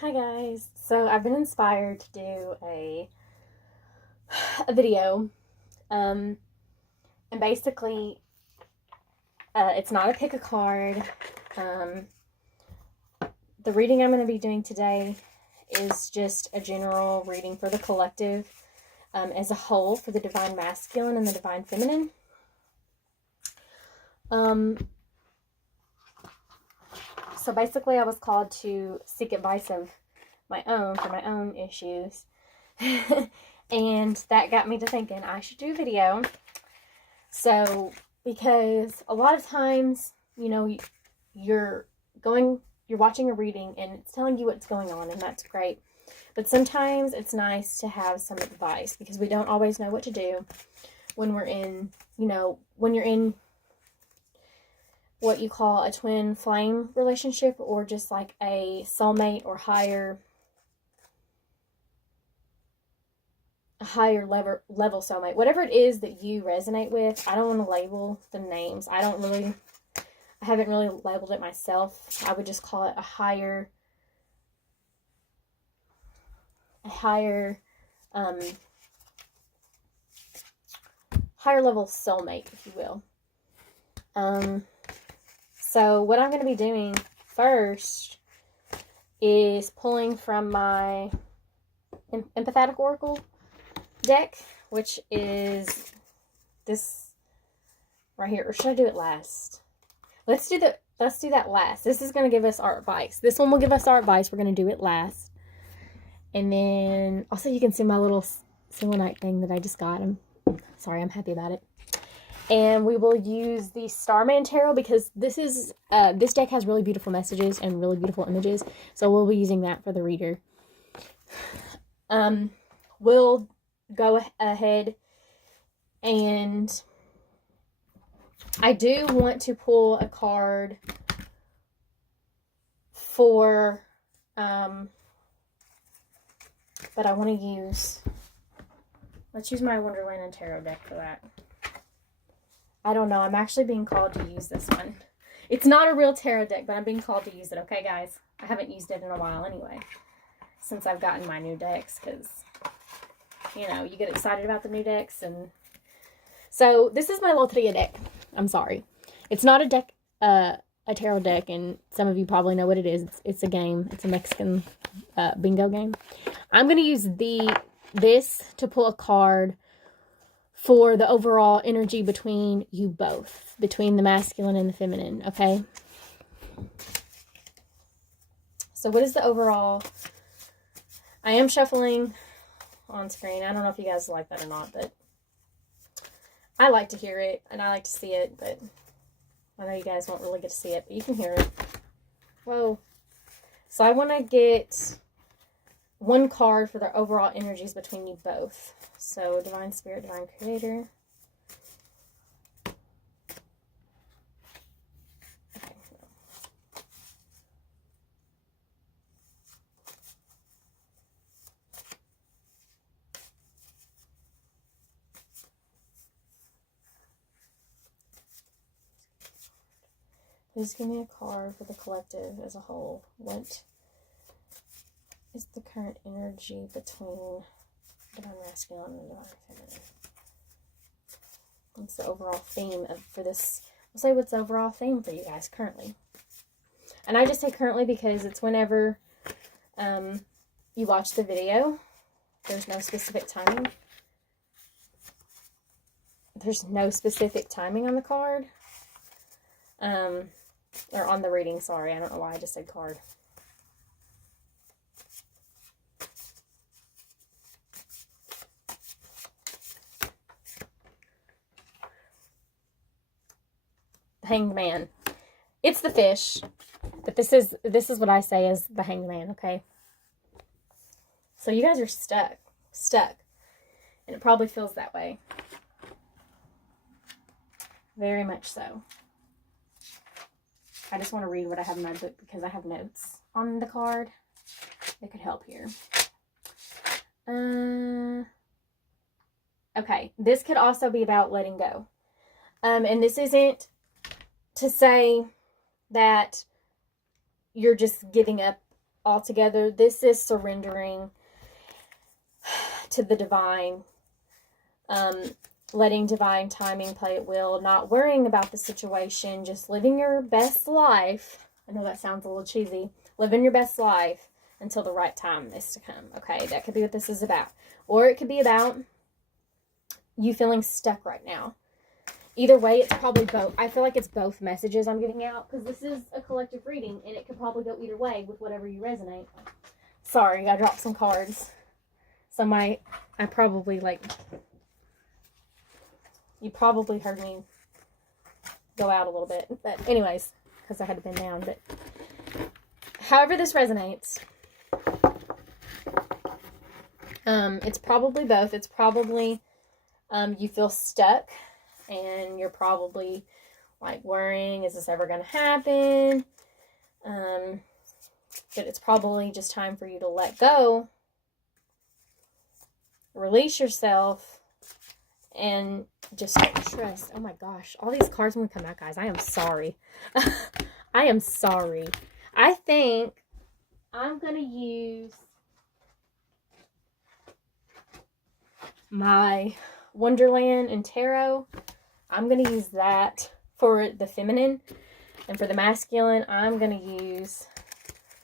Hi guys. So I've been inspired to do a video, um, and basically, it's not a pick a card. Um, the reading I'm going to be doing today is just a general reading for the collective, as a whole, for the divine masculine and the divine feminine. So basically, I was called to seek advice of my own for my own issues. And that got me to thinking I should do a video. So, because a lot of times, you're watching a reading and it's telling you what's going on, and that's great. But sometimes it's nice to have some advice because we don't always know what to do when we're in, when you're in what you call a twin flame relationship, or just like a soulmate or higher level soulmate, whatever it is that you resonate with. I don't want to label the names. I haven't really labeled it myself. I would just call it a higher higher level soulmate, if you will. So what I'm going to be doing first is pulling from my empathetic oracle deck, which is this right here. Or should I do it last? Let's do that last. This is going to give us our advice. This one will give us our advice. We're going to do it last. And then also you can see my little selenite thing that I just got. I'm happy about it. And we will use the Starman Tarot because this deck has really beautiful messages and really beautiful images. So we'll be using that for the reader. We'll go ahead, and I do want to pull a card for, but I want to let's use my Wonderland and Tarot deck for that. I don't know. I'm actually being called to use this one. It's not a real tarot deck, but I'm being called to use it. Okay, guys? I haven't used it in a while anyway, since I've gotten my new decks, because, you get excited about the new decks. And so this is my Loteria deck. I'm sorry. It's not a deck, a tarot deck, and some of you probably know what it is. It's a game. It's a Mexican bingo game. I'm going to use this to pull a card for the overall energy between you both, between the masculine and the feminine, okay? So what is the overall? I am shuffling on screen. I don't know if you guys like that or not, but I like to hear it and I like to see it, but I know you guys won't really get to see it, but you can hear it. Whoa. So I want to get one card for the overall energies between you both. So Divine Spirit, Divine Creator. Okay. Please give me a card for the collective as a whole. What is the current energy between divine masculine and divine feminine? What's the overall theme for this? We'll say what's the overall theme for you guys currently. And I just say currently because it's whenever you watch the video. There's no specific timing. There's no specific timing on the card. Or on the reading, sorry. I don't know why I just said card. Hanged Man. It's the fish, but this is what I say is the Hanged Man, okay? So you guys are stuck, and it probably feels that way. Very much so. I just want to read what I have in my book because I have notes on the card that could help here. Okay, this could also be about letting go. And this isn't to say that you're just giving up altogether. This is surrendering to the divine, letting divine timing play at will, not worrying about the situation, just living your best life. I know that sounds a little cheesy. Living your best life until the right time is to come. Okay, that could be what this is about. Or it could be about you feeling stuck right now. Either way, it's probably both. I feel like it's both messages I'm giving out because this is a collective reading and it could probably go either way with whatever you resonate. Sorry, I dropped some cards. So I probably you probably heard me go out a little bit. But anyways, because I had to bend down. But however this resonates, it's probably both. It's probably you feel stuck and you're probably like worrying, is this ever going to happen? But it's probably just time for you to let go, release yourself, and just trust. Oh my gosh, all these cards want to come out, guys. I am sorry. I am sorry. I think I'm going to use my Wonderland and Tarot. I'm going to use that for the feminine. And for the masculine, I'm going to use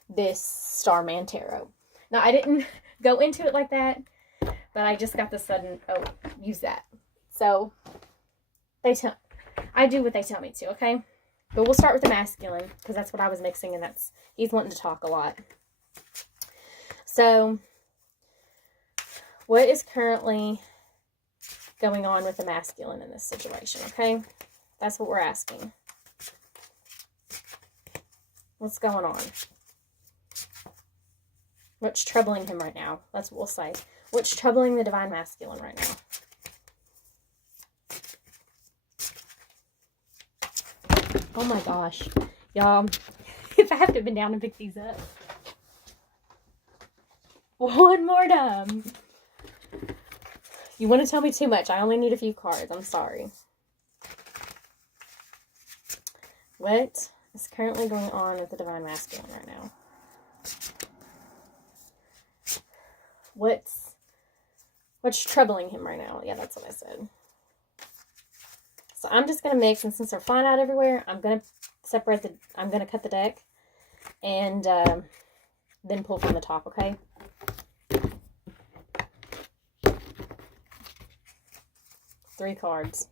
this Starman Tarot. Now, I didn't go into it like that, but I just got the sudden, use that. So, I do what they tell me to, okay? But we'll start with the masculine, because that's what I was mixing, and he's wanting to talk a lot. So, what is currently going on with the masculine in this situation, okay? That's what we're asking. What's going on? What's troubling him right now? That's what we'll say. What's troubling the divine masculine right now? Oh my gosh. Y'all, if I have to bend down and pick these up one more time. You want to tell me too much. I only need a few cards. I'm sorry. What is currently going on with the divine masculine right now? What's troubling him right now? Yeah, that's what I said. So I'm just going to mix, and since they're flying out everywhere, I'm going to I'm going to cut the deck and then pull from the top, okay? Three cards.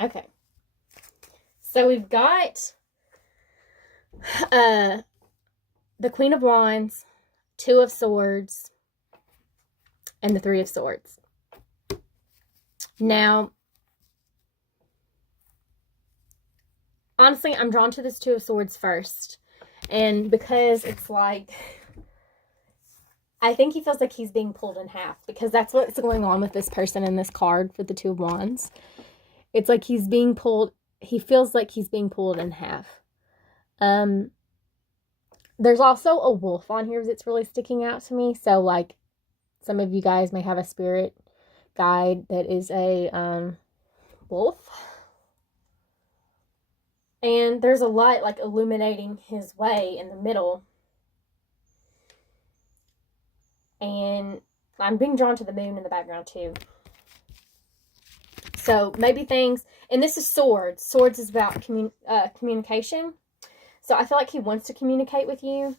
Okay. So we've got the Queen of Wands, Two of Swords, and the Three of Swords. Now, honestly, I'm drawn to this Two of Swords first. And because it's like, I think he feels like he's being pulled in half. Because that's what's going on with this person in this card with the Two of Wands. It's like he's being pulled, he feels like he's being pulled in half. There's also a wolf on here that's really sticking out to me. So, like, some of you guys may have a spirit guide that is a wolf. And there's a light, like, illuminating his way in the middle. And I'm being drawn to the moon in the background, too. So, maybe things... And this is Swords. Swords is about communication. So, I feel like he wants to communicate with you.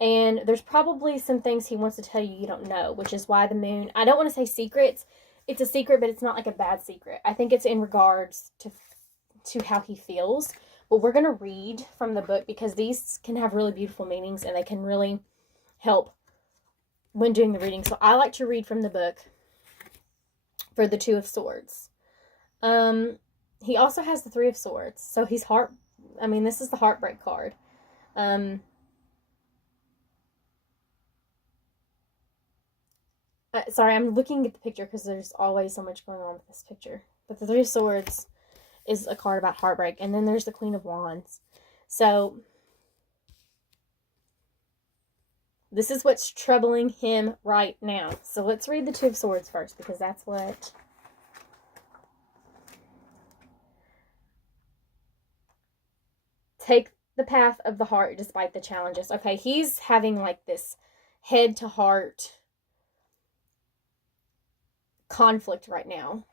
And there's probably some things he wants to tell you don't know. Which is why the moon... I don't want to say secrets. It's a secret, but it's not like a bad secret. I think it's in regards to how he feels. But we're going to read from the book because these can have really beautiful meanings. And they can really help when doing the reading. So, I like to read from the book for the Two of Swords. He also has the Three of Swords. So he's this is the heartbreak card. Sorry, I'm looking at the picture because there's always so much going on with this picture. But the Three of Swords is a card about heartbreak. And then there's the Queen of Wands. So This is what's troubling him right now. So let's read the Two of Swords first, because that's what... Take the path of the heart despite the challenges. Okay, he's having like this head to heart conflict right now.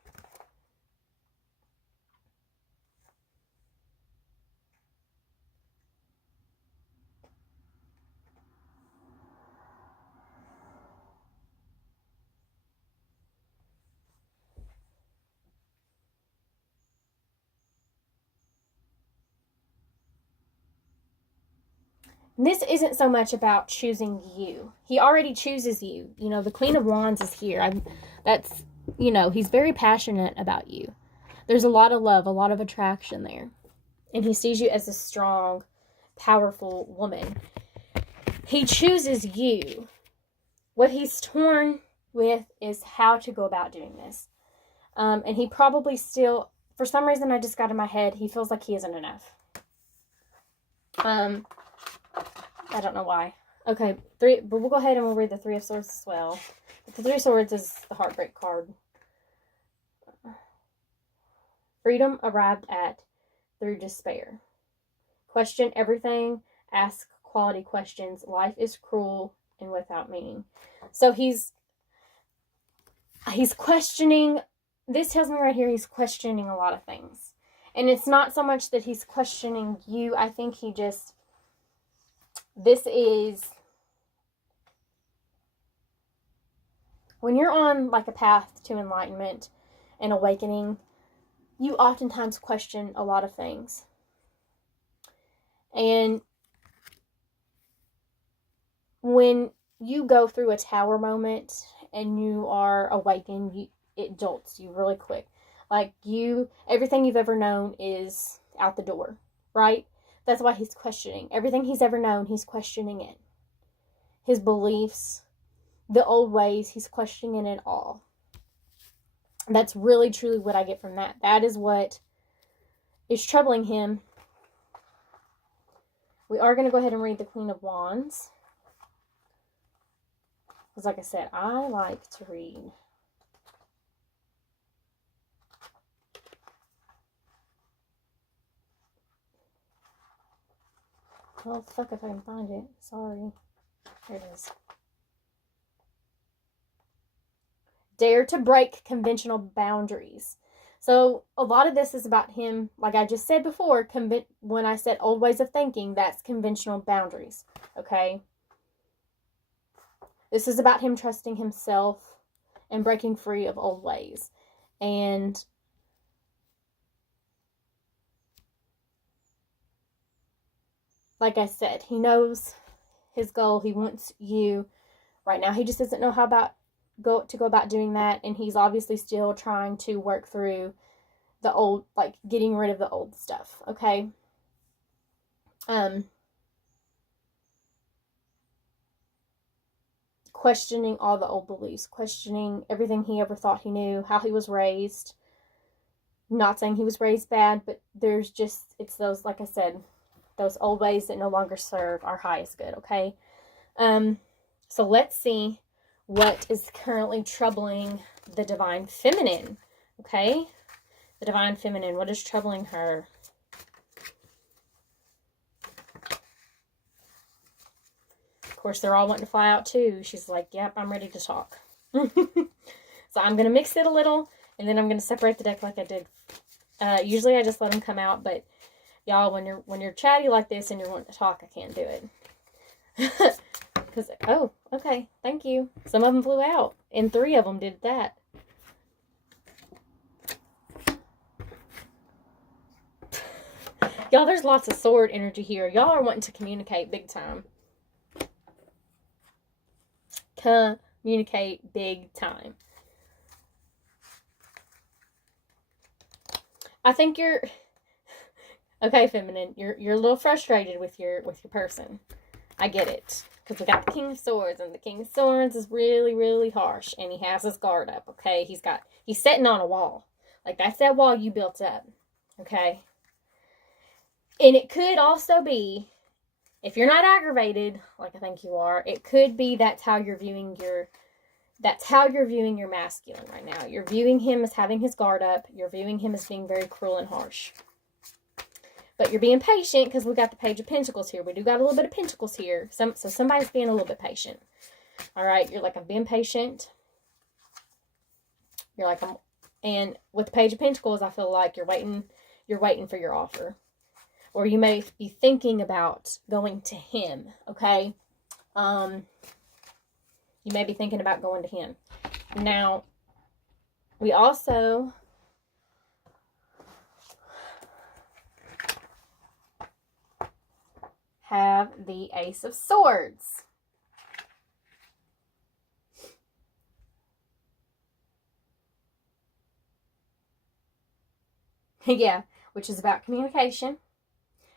This isn't so much about choosing you. He already chooses you. You know, the Queen of Wands is here. That's, you know, he's very passionate about you. There's a lot of love, a lot of attraction there. And he sees you as a strong, powerful woman. He chooses you. What he's torn with is how to go about doing this. And he probably still, for some reason I just got in my head, he feels like he isn't enough. I don't know why. Okay, but we'll go ahead and we'll read the Three of Swords as well. But the Three of Swords is the heartbreak card. Freedom arrived at through despair. Question everything. Ask quality questions. Life is cruel and without meaning. So he's questioning. This tells me right here he's questioning a lot of things. And it's not so much that he's questioning you. I think he just... This is... When you're on like a path to enlightenment and awakening, you oftentimes question a lot of things. And when you go through a tower moment and you are awakened, it jolts you really quick. Like everything you've ever known is out the door, right? That's why he's questioning. Everything he's ever known, he's questioning it. His beliefs, the old ways, he's questioning it all. That's really, truly what I get from that. That is what is troubling him. We are going to go ahead and read the Queen of Wands. Because like I said, I like to read. Well, fuck if I can find it. Sorry. There it is. Dare to break conventional boundaries. So a lot of this is about him, like I just said before, when I said old ways of thinking, that's conventional boundaries, okay? This is about him trusting himself and breaking free of old ways. And like I said, he knows his goal. He wants you. Right now, he just doesn't know how to go about doing that. And he's obviously still trying to work through the old, like getting rid of the old stuff. Okay. Questioning all the old beliefs, questioning everything he ever thought he knew, how he was raised. Not saying he was raised bad, but there's just, it's those, like I said, those old ways that no longer serve our highest good, okay? So let's see what is currently troubling the Divine Feminine, okay? The Divine Feminine, what is troubling her? Of course, they're all wanting to fly out too. She's like, yep, I'm ready to talk. So I'm going to mix it a little, and then I'm going to separate the deck like I did. Usually I just let them come out, but y'all, when you're chatty like this and you're wanting to talk, I can't do it. Because, oh, okay, thank you. Some of them flew out, and 3 of them did that. Y'all, there's lots of sword energy here. Y'all are wanting to communicate big time. Communicate big time. I think you're... Okay, Feminine, you're a little frustrated with your person. I get it. Because we got the King of Swords, and the King of Swords is really, really harsh, and he has his guard up, okay? He's sitting on a wall. Like, that's that wall you built up, okay? And it could also be If you're not aggravated, like I think you are, it could be that's how you're viewing your masculine right now. You're viewing him as having his guard up. You're viewing him as being very cruel and harsh. But you're being patient because we got the Page of Pentacles here. We do got a little bit of Pentacles here. So somebody's being a little bit patient. All right, you're like, I'm being patient. You're like, and with the Page of Pentacles, I feel like you're waiting for your offer. Or you may be thinking about going to him, okay? You may be thinking about going to him. Now, we also have the Ace of Swords. Yeah, which is about communication.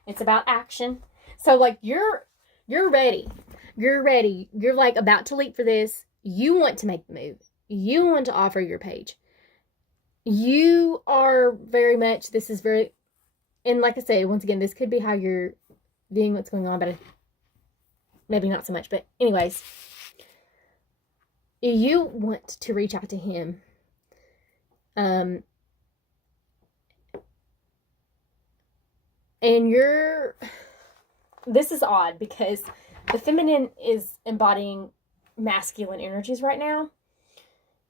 It's about action. So, like, you're ready. You're ready. You're, like, about to leap for this. You want to make the move. You want to offer your page. You are very much, this is very, and like I said, once again, this could be how you're viewing what's going on, but maybe not so much. But anyways, you want to reach out to him. And this is odd because the feminine is embodying masculine energies right now.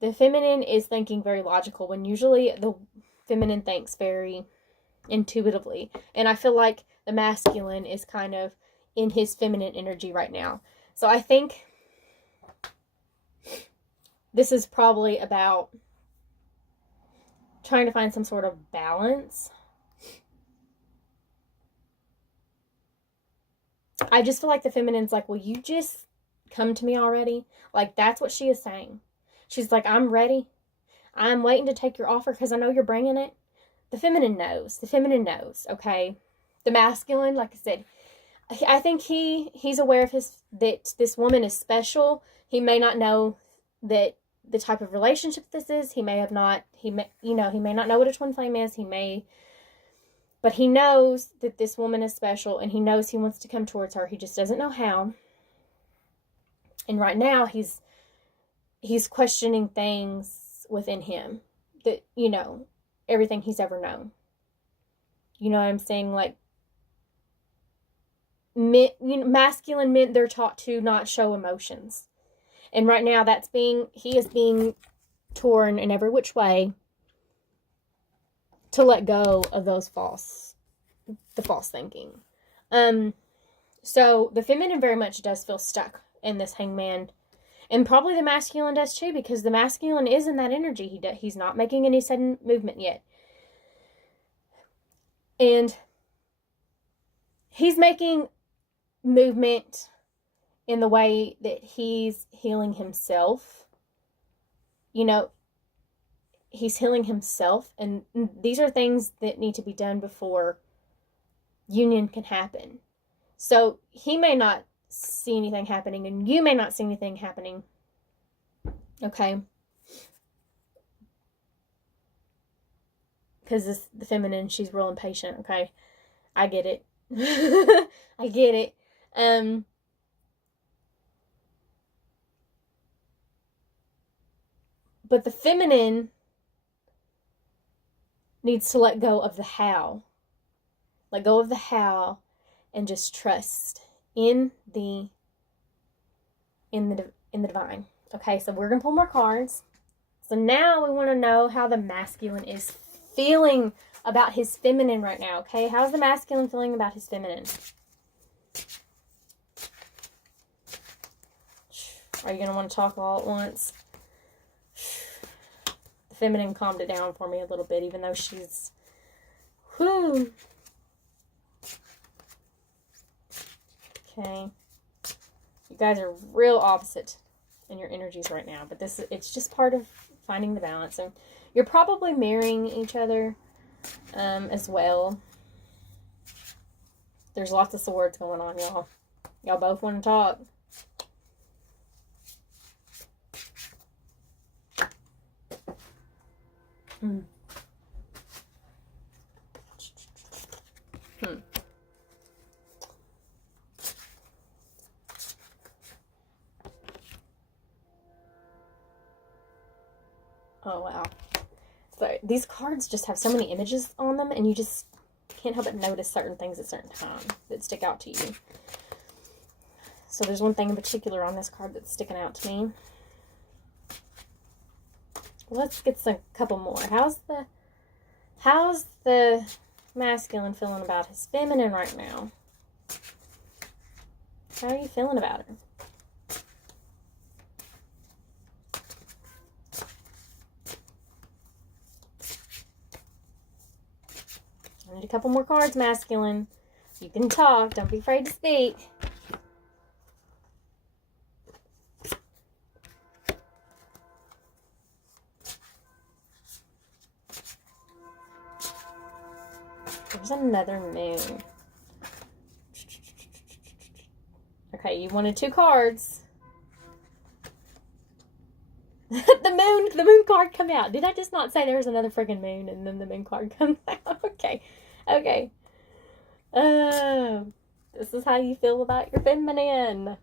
The feminine is thinking very logical when usually the feminine thinks very intuitively. And I feel like the masculine is kind of in his feminine energy right now. So I think this is probably about trying to find some sort of balance. I just feel like the feminine's like, will you just come to me already? Like, that's what she is saying. She's like, I'm ready. I'm waiting to take your offer because I know you're bringing it. The feminine knows. The feminine knows, okay? The masculine, like I said, I think he's aware of that this woman is special. He may not know that the type of relationship this is. He may not know what a twin flame is. But he knows that this woman is special, and he knows he wants to come towards her. He just doesn't know how. And right now, he's questioning things within him that, everything he's ever known. You know what I'm saying? Like, masculine men, they're taught to not show emotions. And right now, he is being torn in every which way to let go of the false thinking. So the feminine very much does feel stuck in this hangman, and probably the masculine does too, because the masculine is in that energy. He's not making any sudden movement yet, and he's making movement in the way that he's healing himself. He's healing himself, and these are things that need to be done before union can happen. So he may not see anything happening, and you may not see anything happening. Okay? Because the feminine, she's real impatient, okay? I get it. I get it. But the feminine needs to let go of the how. Let go of the how and just trust in the divine. Okay, so we're going to pull more cards. So now we want to know how the masculine is feeling about his feminine right now, okay? How's the masculine feeling about his feminine? Are you going to want to talk all at once? The feminine calmed it down for me a little bit, even though she's... Whew. Okay. You guys are real opposite in your energies right now, but it's just part of finding the balance. And you're probably mirroring each other as well. There's lots of swords going on, y'all. Y'all both want to talk. these cards just have so many images on them, and you just can't help but notice certain things at certain times that stick out to you. So there's one thing in particular on this card that's sticking out to me. Let's get a couple more. How's the masculine feeling about his feminine right now? How are you feeling about her? I need a couple more cards, masculine. You can talk. Don't be afraid to speak. There's another moon. Okay, you wanted 2 cards. The moon card come out. Did I just not say there was another freaking moon and then the moon card comes out? Okay. This is how you feel about your feminine.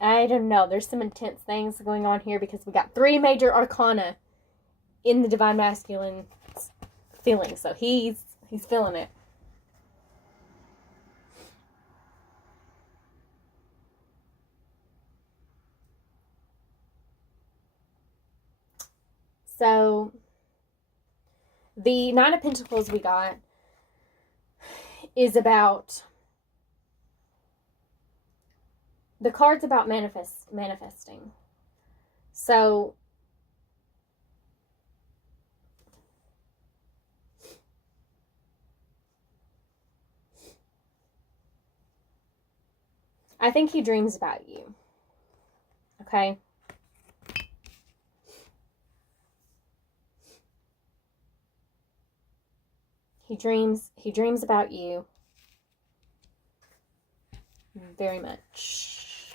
I don't know. There's some intense things going on here because we got 3 major arcana in the Divine Masculine feeling. So he's feeling it. So the 9 of Pentacles we got is about, the card's about manifesting. So I think he dreams about you. Okay? He dreams about you very much.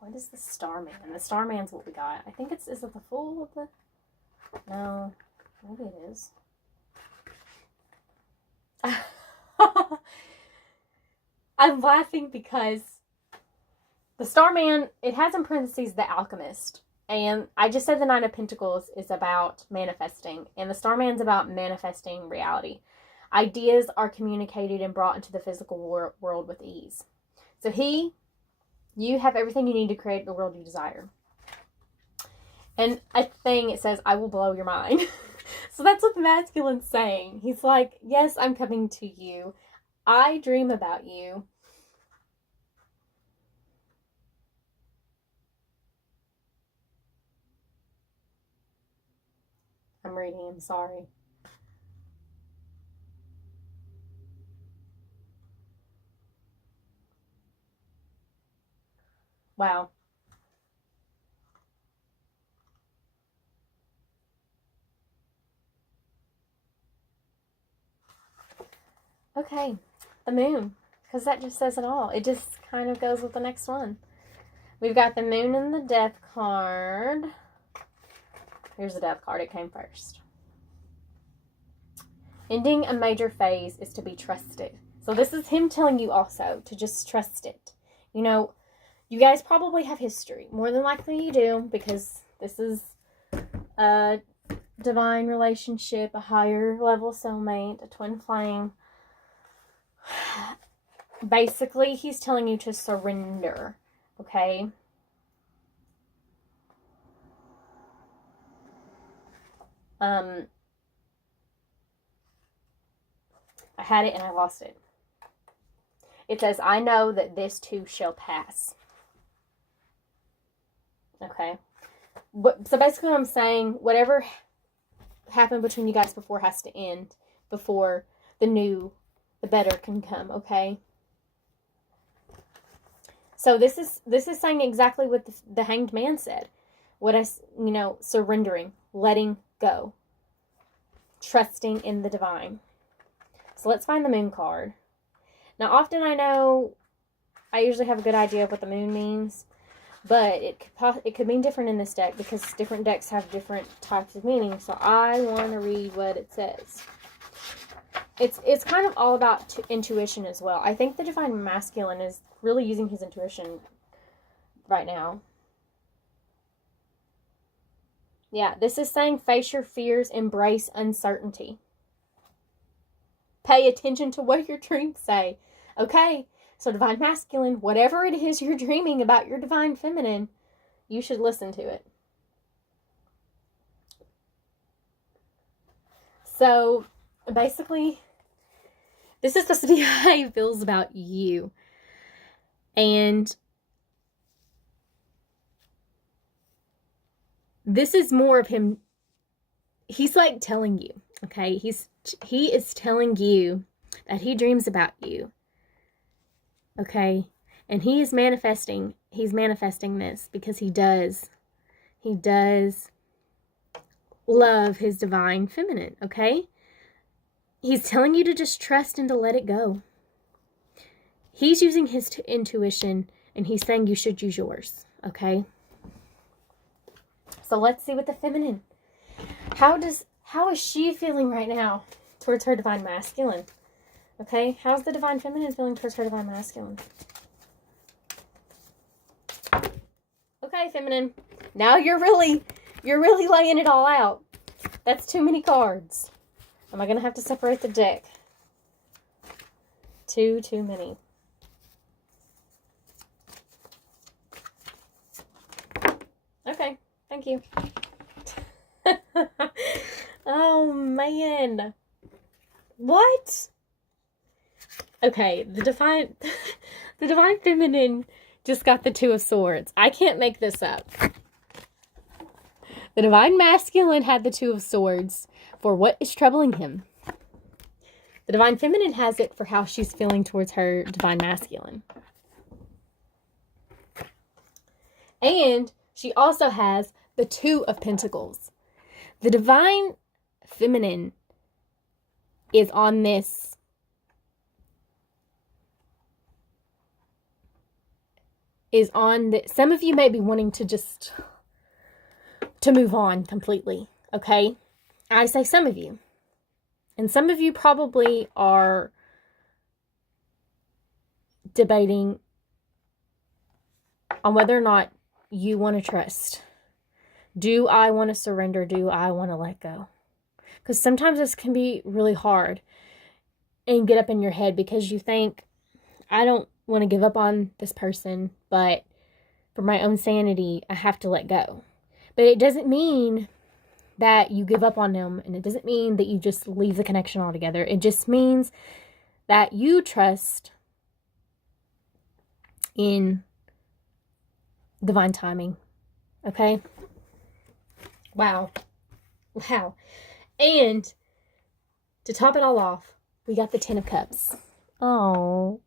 What is the Starman? The Starman's what we got. I think is it the Fool of the... No, maybe it is. I'm laughing because the Starman, it has in parentheses the Alchemist. And I just said the 9 of Pentacles is about manifesting. And the Starman's about manifesting reality. Ideas are communicated and brought into the physical world with ease. So you have everything you need to create the world you desire. And a thing, it says, I will blow your mind. So that's what the masculine's saying. He's like, yes, I'm coming to you. I dream about you. I'm reading, I'm sorry. Wow. Okay, the moon, because that just says it all. It just kind of goes with the next one. We've got the moon and the death card. Here's the death card. It came first. Ending a major phase is to be trusted. So this is him telling you also to just trust it. You know, you guys probably have history. More than likely you do, because this is a divine relationship, a higher level soulmate, a twin flame. Basically, he's telling you to surrender, okay? I had it and I lost it. It says, I know that this too shall pass. Okay? So basically what I'm saying, whatever happened between you guys before has to end before the better can come, okay? So this is saying exactly what the Hanged Man said. Surrendering, letting go, trusting in the divine. So let's find the moon card. Now, often I know I usually have a good idea of what the moon means, but it could mean different in this deck because different decks have different types of meaning. So I want to read what it says. it's kind of all about intuition as well. I think the Divine Masculine is really using his intuition right now. Yeah, this is saying face your fears, embrace uncertainty. Pay attention to what your dreams say. Okay, so Divine Masculine, whatever it is you're dreaming about your Divine Feminine, you should listen to it. So, basically, this is supposed to be how he feels about you. And this is more of him. He's like telling you, okay? He is telling you that he dreams about you. Okay? And he is manifesting. He's manifesting this because he does love his Divine Feminine, okay? He's telling you to just trust and to let it go. He's using his intuition, and he's saying you should use yours, okay? So let's see what the Feminine, how is she feeling right now towards her Divine Masculine? Okay, how's the Divine Feminine feeling towards her Divine Masculine? Okay, Feminine, now you're really laying it all out. That's too many cards. Am I going to have to separate the deck? Too many. Okay, thank you. Oh, man. What? Okay, the Divine Feminine just got the Two of Swords. I can't make this up. The Divine Masculine had the Two of Swords for what is troubling him. The Divine Feminine has it for how she's feeling towards her Divine Masculine. And she also has the Two of Pentacles. The Divine Feminine is on this some of you may be wanting to move on completely, okay? I say some of you. And some of you probably are debating on whether or not you want to trust. Do I want to surrender? Do I want to let go? Because sometimes this can be really hard and get up in your head because you think, I don't want to give up on this person, but for my own sanity, I have to let go. But it doesn't mean that you give up on them, and it doesn't mean that you just leave the connection altogether. It just means that you trust in divine timing. Okay? Wow. And to top it all off, we got the Ten of Cups. Oh.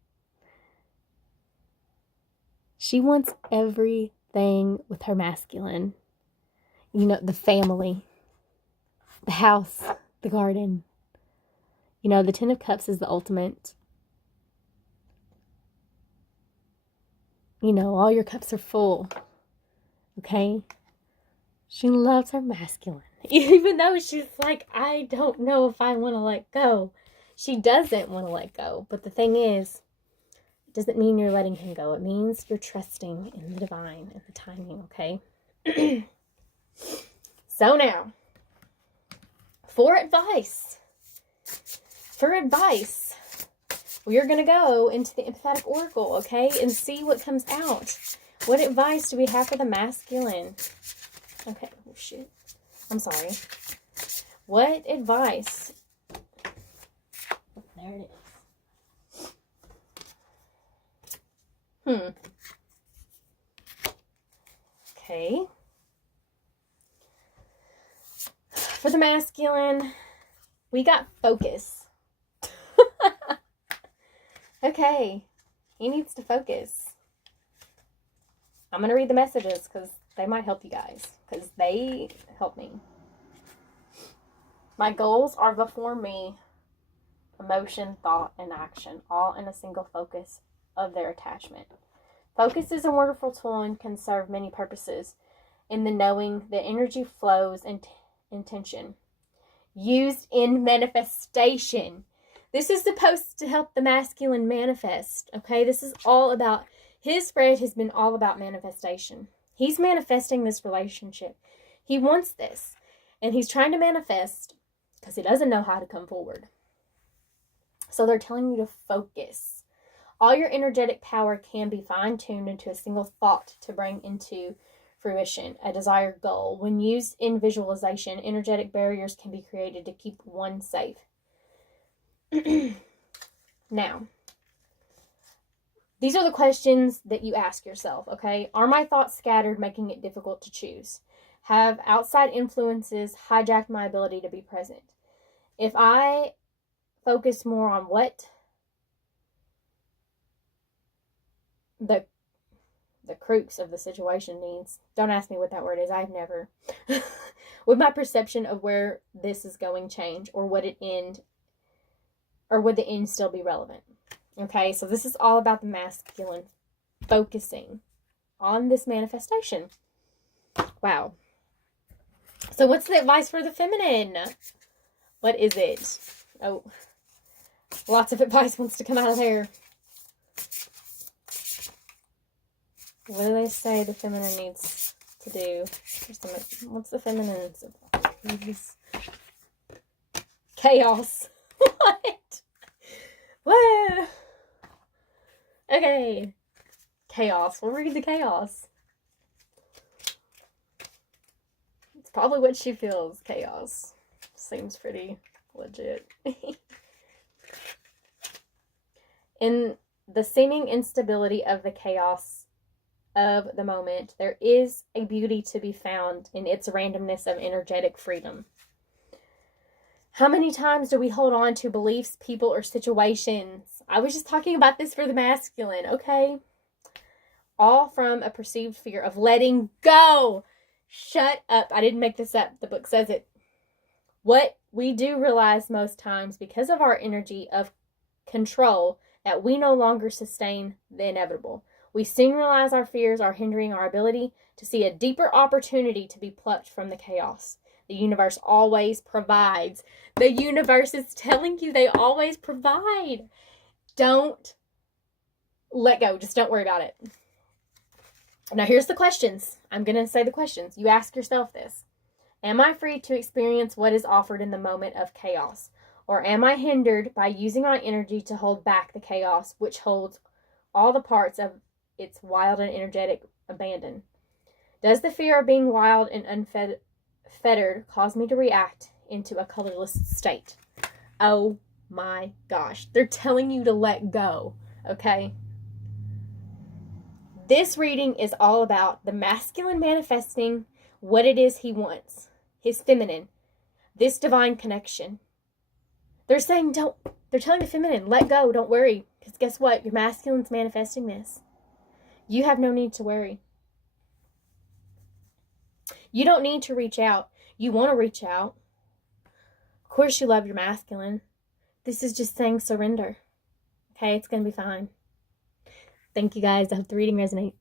She wants everything with her masculine. You know, the family, the house, the garden. You know, the Ten of Cups is the ultimate. You know, all your cups are full. Okay? She loves her masculine. Even though she's like, I don't know if I want to let go. She doesn't want to let go. But the thing is, it doesn't mean you're letting him go. It means you're trusting in the divine and the timing, okay? So now, for advice, we are going to go into the empathetic oracle, okay, and see what comes out. What advice do we have for the masculine? Okay, oh shit, I'm sorry. What advice? There it is. Okay. For the masculine, we got focus. Okay. He needs to focus. I'm going to read the messages because they might help you guys. Because they help me. My goals are before me. Emotion, thought, and action. All in a single focus of their attachment. Focus is a wonderful tool and can serve many purposes. In the knowing, the energy flows and intention. Used in manifestation. This is supposed to help the masculine manifest, okay? This is all about, his spread has been all about manifestation. He's manifesting this relationship. He wants this. And he's trying to manifest because he doesn't know how to come forward. So they're telling you to focus. All your energetic power can be fine-tuned into a single thought to bring into fruition a desired goal. When used in visualization, energetic barriers can be created to keep one safe. Now, these are the questions that you ask yourself, okay? Are my thoughts scattered, making it difficult to choose? Have outside influences hijacked my ability to be present? If I focus more on what the crux of the situation needs, don't ask me what that word is, I've never, would my perception of where this is going change, or would it end, or would the end still be relevant? Okay, so this is all about the masculine focusing on this manifestation. Wow. So what's the advice for the feminine? What is it? Oh, lots of advice wants to come out of there. What do they say the feminine needs to do? What's the feminine's advice? Chaos. What? Whoa. Okay. Chaos. We'll read the chaos. It's probably what she feels. Chaos. Seems pretty legit. In the seeming instability of the chaos of the moment, there is a beauty to be found in its randomness of energetic freedom. How many times do we hold on to beliefs, people, or situations? I was just talking about this for the masculine, okay? All from a perceived fear of letting go. Shut up. I didn't make this up. The book says it. What we do realize most times, because of our energy of control, that we no longer sustain the inevitable. We soon realize our fears are hindering our ability to see a deeper opportunity to be plucked from the chaos. The universe always provides. The universe is telling you they always provide. Don't let go. Just don't worry about it. Now here's the questions. I'm going to say the questions. You ask yourself this. Am I free to experience what is offered in the moment of chaos? Or am I hindered by using my energy to hold back the chaos, which holds all the parts of its wild and energetic abandon? Does the fear of being wild and unfettered cause me to react into a colorless state? Oh my gosh. They're telling you to let go, okay? This reading is all about the masculine manifesting what it is he wants. His feminine. This divine connection. They're saying they're telling the feminine, let go, don't worry. Because guess what? Your masculine's manifesting this. You have no need to worry. You don't need to reach out. You want to reach out. Of course you love your masculine. This is just saying surrender. Okay, it's going to be fine. Thank you guys. I hope the reading resonates.